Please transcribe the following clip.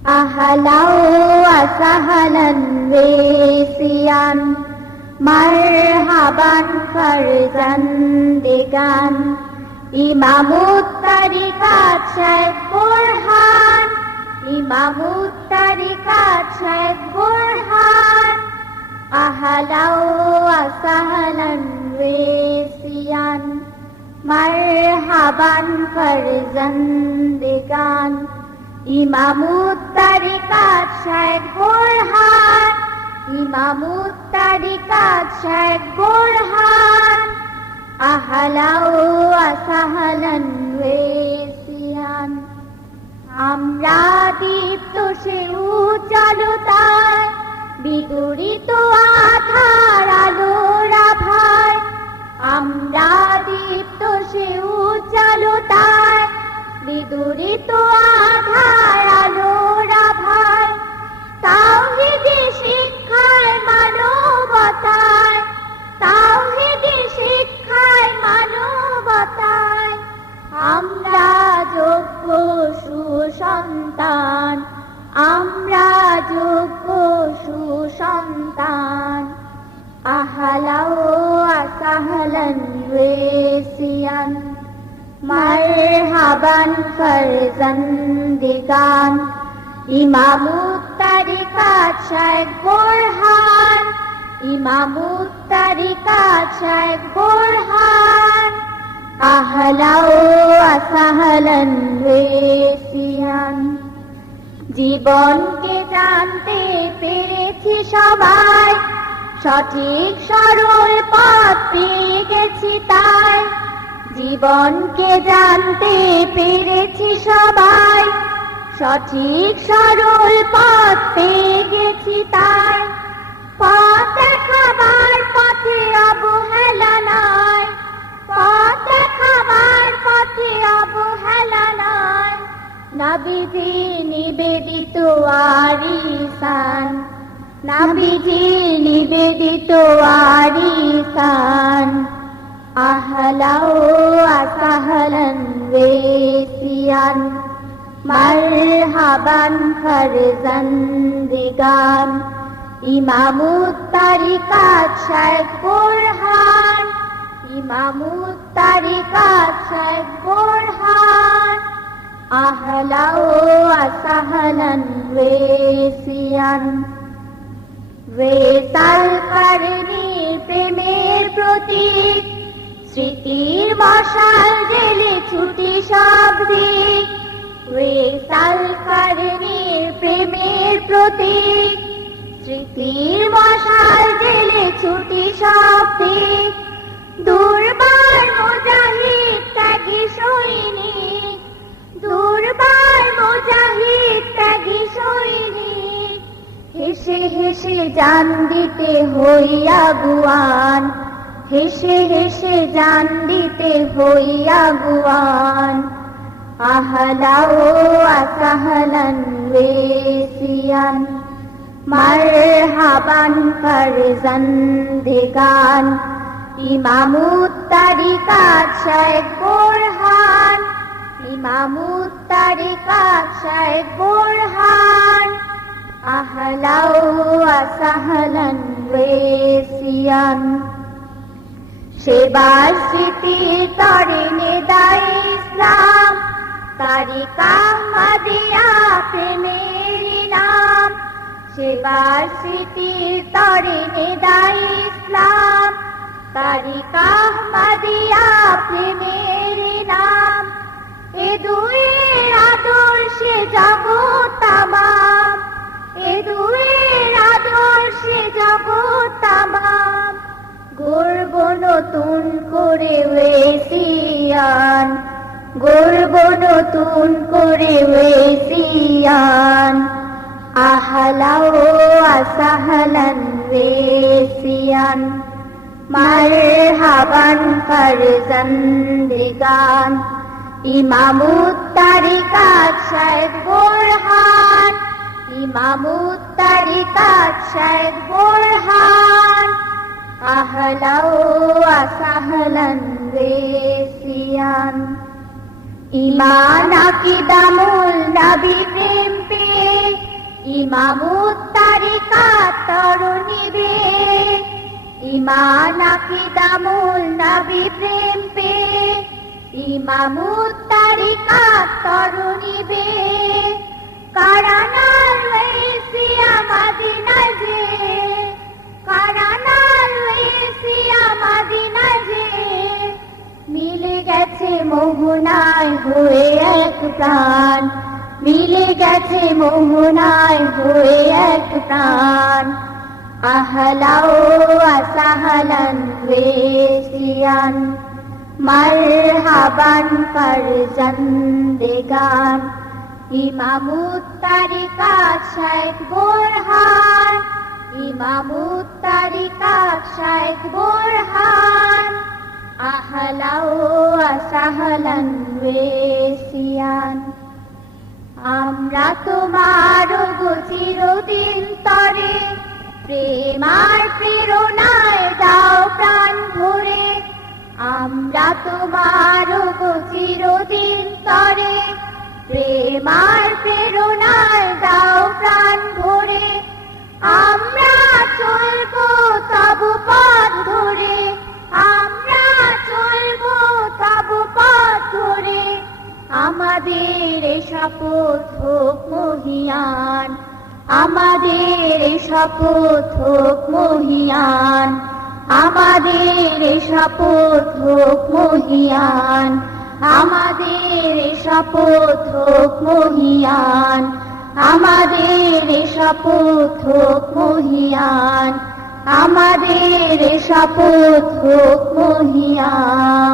أهلا وسهلا وسيا مرحبا فرزندگان إمام الطريقات شيخ برهان إمام الطريقات شيخ برهان أهلا وسهلا وسيا مرحبا فرزندگان إمام الطريقات شيخ برهان إمام الطريقات شيخ برهان أهلا وسهلا وسيا আমরা দীপ্ত সে উজ্জ্বলতায় বিদূরিত আধার আলোর আভায় আমরা দীপ্ত সে উজ্জ্বলতায় বিদূরিত আধার আলোর আভায় তাওহীদের শিক্ষায় মানবতায় তাওহীদের শিক্ষায় মানবতায় আমরা যোগ্য সুসন্তান আমরা যোগ্য সুসন্তান আহলা ওয়া সাহলান ওয়াসিয়ান মারহাবান ফরজন্দিগান ইমামুত তারিকাত শেখ বুরহান ইমামুত তারিকাত শেখ বুরহান আহলা ওয়া সাহলান ওয়াসিয়ান জীবনকে জানতে পেরেছি সবাই সঠিক সরল পথ পেয়ে গেছি তাই জীবনকে জানতে পেরেছি সবাই সঠিক সরল পথ পেয়ে গেছি তাই পথ দেখাবার পথে অবহেলা নাই পথ দেখাবার পথে অবহেলা নাই নবীজি নিবেদিত আরিসান নবীজি নিবেদিত আরিসান আহলা ওয়া সাহলান ওয়াসিয়ান মারহাবান ফরজন্দিগান ইমামুত তারিকাত শেখ বুরহান ইমামুত তারিকাত শেখ বুরহান আহলা ওয়া সাহলান ওয়াসিয়ান ওয়েসাল করনি প্রেমের প্রতীক স্মৃতির মশাল জেলে ছুটি সব দিক ওয়েসাল করনি প্রেমের প্রতীক স্মৃতির মশাল জেলে ছুটি সব দিক দুর্বার মুজাহিদ ত্যাগী সৈনিক দুর্বার মুজাহিদ ত্যাগী সৈনিক হেসে হেসে জান দিতে হইয়া গুয়ান হেসে হেসে জান দিতে হইয়া গুয়ান আহলা ওয়া সাহলান ওয়াসিয়ান মারহাবান ফরজন্দিগান ইমামুত তারিকাত শেখ বুরহান ইমামুত তারিকাত শেখ বুরহান আহলা ওয়া সাহলান ওয়াসিয়ান সেবার স্মৃতি তরে নেদায় ইসলাম তারিকা আহমদিয়া প্রেমের নাম সেবার স্মৃতি তরে নেদায় ইসলাম তারিকা আহমদিয়া প্রেমের নাম এ দুয়ের আদর্শে জগৎ তামাম এ দুয়ের আদর্শে জগৎ তামাম গর্ব নতুন করে ওয়েসিয়ান গর্ব নতুন করে ওয়েসিয়ান আহলা ওয়া সাহলান ওয়াসিয়ান মারহাবান ফরজন্দিগান ইমামুত তারিকাত শেখ বুরহান ইমামুত তারিকাত শেখ বুরহান আহলা ওয়া সাহলান ওয়াসিয়ান ঈমান আকীদা মূল নবী প্রেম পেয়ে ইমামুত তারিকাত তরুণীবে ইমান আকিদামুল নবী প্রেম পে ইমামুত তারিকাত তরুণীবে কারানার ওয়েসিয়া মদিনা যে কারানার ওয়েসিয়া মদিনা যে মিলে গেছে মোহনায় হয়ে এক প্রাণ মিলে গেছে মোহনায় হয়ে এক প্রাণ আহলাও আসাহলান ওয়েসিয়ান মারহাবান ফরজন্দেগান ইমামুত তারিকাত শেখ বোরহান ইমামুত তারিকাত শেখ বোরহান আহলাও আসাহলান ওয়েসিয়ান আমরা তোমার গো চিরদিন তরে প্রেম আর প্রেরণায় দাও প্রাণ ভরে আমরা তোমার গো চিরদিন তরে প্রেম আর প্রেরণায় দাও প্রাণ ভরে আমরা চলবো তব পথ ধরে আমরা চলবো তব পথ ধরে আমাদের শপথ হোক মহিয়ান আমাদের শপথ হোক মহিয়ান আমাদের শপথ হোক মহিয়ান আমাদের শপথ হোক মহিয়ান আমাদের শপথ হোক মহিয়ান আমাদের শপথ হোক মহিয়ান